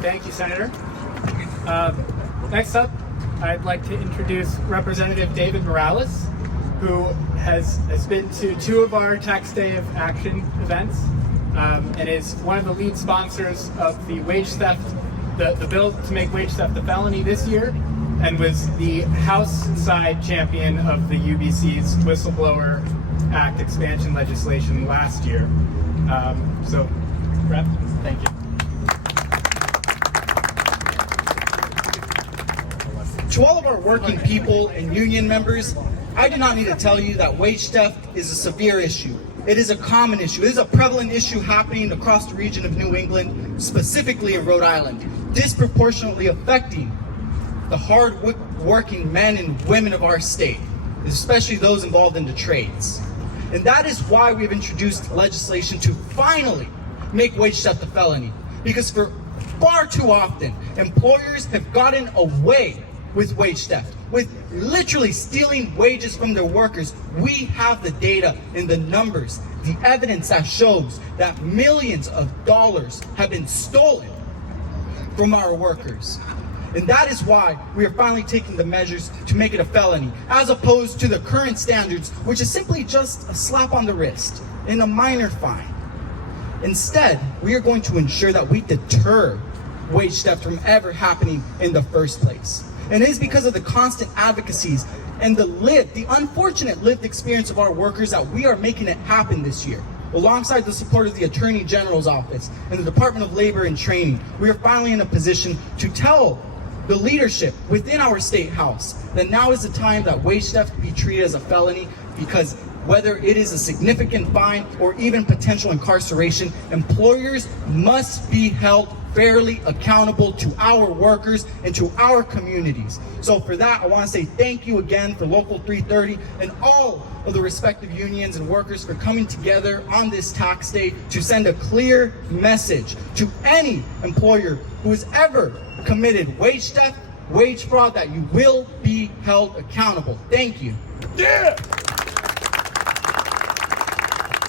Thank you, Senator. Next up, I'd like to introduce Representative David Morales, who has been to 2 of our Tax Day of Action events and is one of the lead sponsors of the wage theft, the bill to make wage theft a felony this year, and was the House side champion of the UBC's Whistleblower Act expansion legislation last year. So, Rep, thank you. To all of our working people and union members, I do not need to tell you that wage theft is a severe issue. It is a common issue. It is a prevalent issue happening across the region of New England, specifically in Rhode Island, disproportionately affecting the hard-working men and women of our state, especially those involved in the trades. And that is why we've introduced legislation to finally make wage theft a felony. Because for far too often, employers have gotten away with wage theft, with literally stealing wages from their workers. We have the data and the numbers, the evidence that shows that millions of dollars have been stolen from our workers. And that is why we are finally taking the measures to make it a felony, as opposed to the current standards, which is simply just a slap on the wrist and a minor fine. Instead, we are going to ensure that we deter wage theft from ever happening in the first place. And it is because of the constant advocacies and the unfortunate lived experience of our workers that we are making it happen this year. Alongside the support of the Attorney General's office and the Department of Labor and Training, we are finally in a position to tell the leadership within our state house that now is the time that wage theft be treated as a felony, because whether it is a significant fine or even potential incarceration, employers must be held fairly accountable to our workers and to our communities. So for that, I want to say thank you again for Local 330 and all of the respective unions and workers for coming together on this tax day to send a clear message to any employer who has ever committed wage theft, wage fraud, that you will be held accountable. Thank you. Yeah!